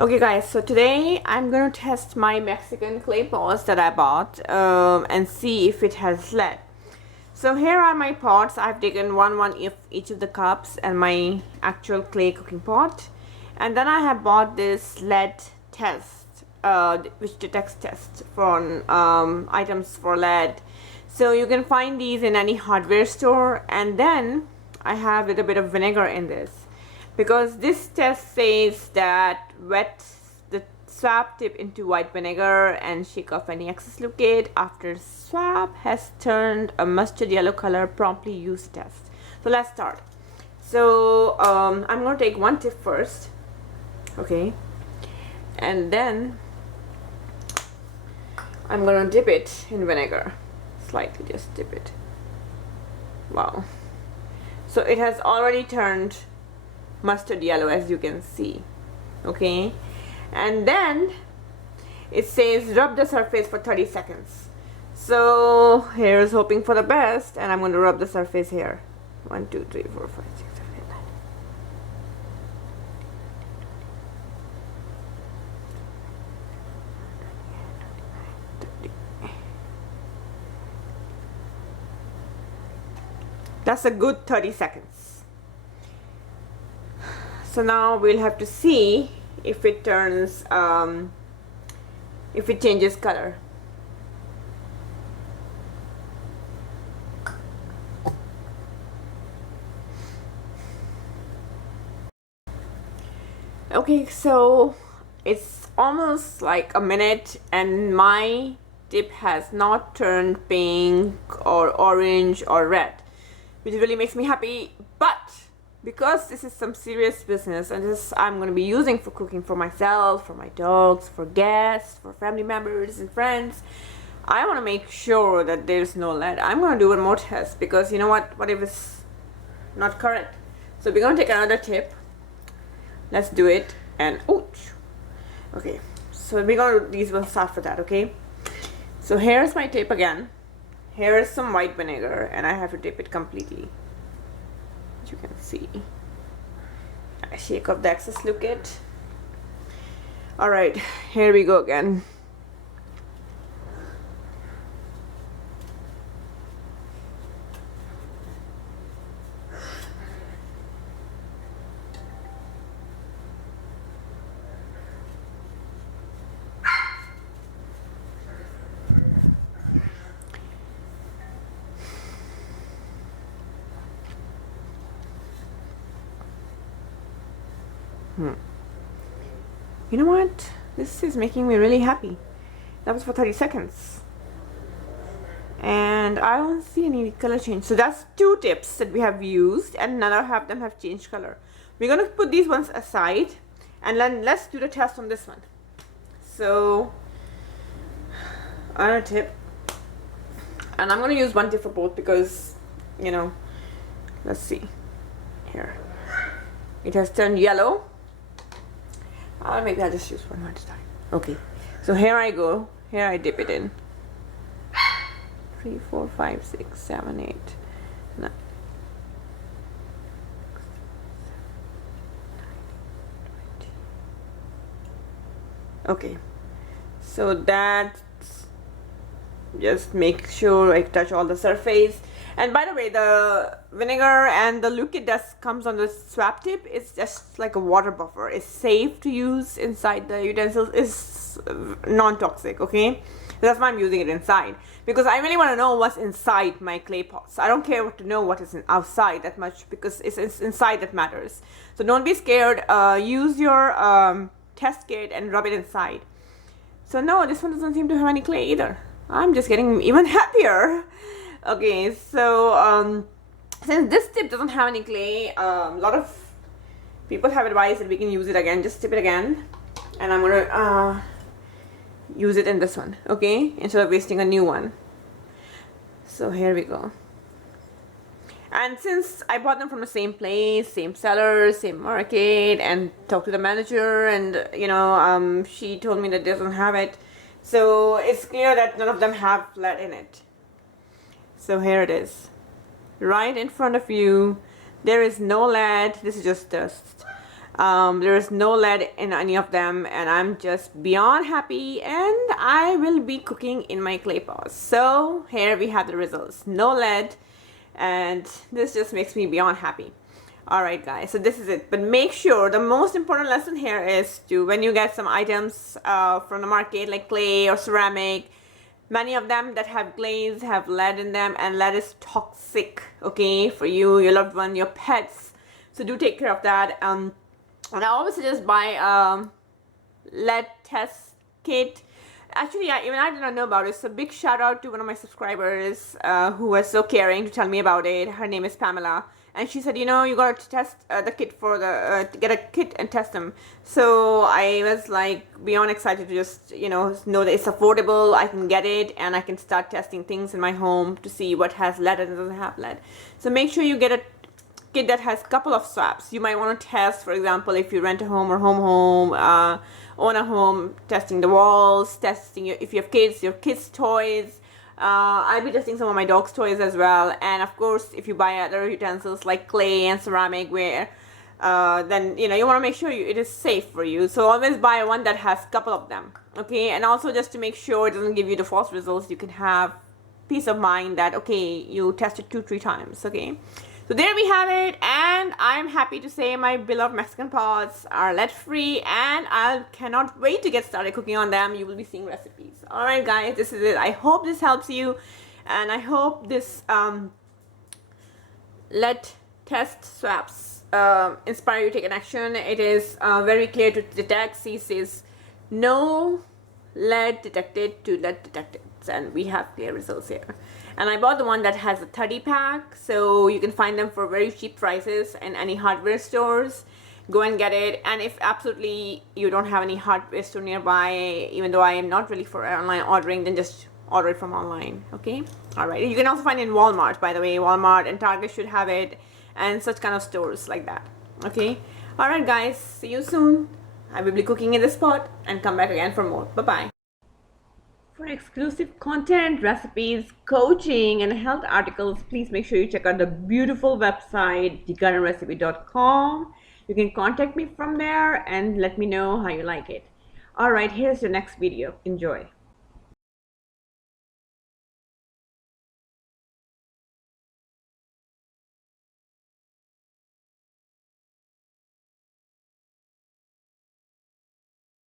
Okay guys, so today I'm gonna test my Mexican clay pots that I bought and see if it has lead. So here are my pots. I've taken one of each of the cups and my actual clay cooking pot, and then I have bought this lead test which detects test for items for lead. So you can find these in any hardware store, and then I have a little bit of vinegar in this because this test says that wet the swab tip into white vinegar and shake off any excess liquid. After swab has turned a mustard yellow color, promptly use test. So let's start. So I'm going to take one tip first, okay, and then I'm going to dip it in vinegar, slightly just dip it. Wow, so it has already turned mustard yellow, as you can see, okay, and then it says rub the surface for 30 seconds. So here's hoping for the best, and I'm going to rub the surface here. 1 2 3 4 5 6 7 8 9. That's a good 30 seconds. So now we'll have to see if it turns if it changes color. Okay, so it's almost like a minute and my dip has not turned pink or orange or red, which really makes me happy. But because this is some serious business and this I'm going to be using for cooking for myself, for my dogs, for guests, for family members and friends, I want to make sure that there's no lead. I'm going to do one more test because you know what if it's not correct. So we're going to take another tip. Let's do it. And ouch. Okay, so we're going to these ones start for that. Okay, so here's my tip again. Here is some white vinegar and I have to dip it completely. You can see I shake off the excess liquid. All right, here we go again. You know what? This is making me really happy. That was for 30 seconds. And I don't see any color change. So that's two tips that we have used and none of them have changed color. We're going to put these ones aside and then let's do the test on this one. So another tip. And I'm going to use one tip for both because, you know, let's see. Here. It has turned yellow. Maybe I'll just use one more time. Okay, so here I go. Here I dip it in. 3 4 5 6 7 8 9. Okay, so that just make sure I touch all the surface. And by the way, the vinegar and the liquid that comes on the swab tip is just like a water buffer. It's safe to use inside the utensils. It's non-toxic, okay? That's why I'm using it inside, because I really want to know what's inside my clay pots. I don't care to know what is outside that much, because it's inside that matters. So don't be scared. Use your test kit and rub it inside. So no, this one doesn't seem to have any clay either. I'm just getting even happier. Okay, so since this tip doesn't have any clay, a lot of people have advised that we can use it again. Just tip it again, and I'm gonna use it in this one, okay, instead of wasting a new one. So here we go. And since I bought them from the same place, same seller, same market, and talked to the manager, and you know, she told me that they doesn't have it, so it's clear that none of them have lead in it. So here it is, right in front of you. There is no lead. This is just dust. There is no lead in any of them, and I'm just beyond happy, and I will be cooking in my clay pots. So here we have the results. No lead, and this just makes me beyond happy. All right guys, so this is it. But make sure, the most important lesson here is to, when you get some items from the market like clay or ceramic, many of them that have glaze have lead in them, and lead is toxic, okay, for you, your loved one, your pets. So do take care of that. And I always suggest buy lead test kit. Actually, I did not know about it. So big shout out to one of my subscribers who was so caring to tell me about it. Her name is Pamela, and she said, you know, you got to test the kit for the to get a kit and test them. So I was like beyond excited to just, you know that it's affordable. I can get it, and I can start testing things in my home to see what has lead and doesn't have lead. So make sure you get a kit that has a couple of swaps. You might want to test, for example, if you rent a home or own a home, testing the walls, testing if you have kids, your kids' toys. I'll be testing some of my dog's toys as well. And of course, if you buy other utensils like clay and ceramic ware, then you want to make sure it is safe for you. So always buy one that has a couple of them, okay? And also, just to make sure it doesn't give you the false results, you can have peace of mind that, okay, you tested 2-3 times, okay? So there we have it, and I'm happy to say my beloved Mexican pots are lead free, and I cannot wait to get started cooking on them. You will be seeing recipes. Alright guys, this is it. I hope this helps you, and I hope this lead test swaps inspire you to take an action. It is very clear to detect. See, says no lead detected to lead detected, and we have clear results here. And I bought the one that has a 30 pack, so you can find them for very cheap prices in any hardware stores. Go and get it. And if absolutely you don't have any hardware store nearby, even though I am not really for online ordering, then just order it from online, okay? All right, you can also find it in Walmart, by the way. Walmart and Target should have it, and such kind of stores like that, okay? All right guys, see you soon. I will be cooking in this pot, and come back again for more. Bye-bye. For exclusive content, recipes, coaching, and health articles, please make sure you check out the beautiful website, thegardenrecipe.com. You can contact me from there and let me know how you like it. Alright, here's the next video. Enjoy.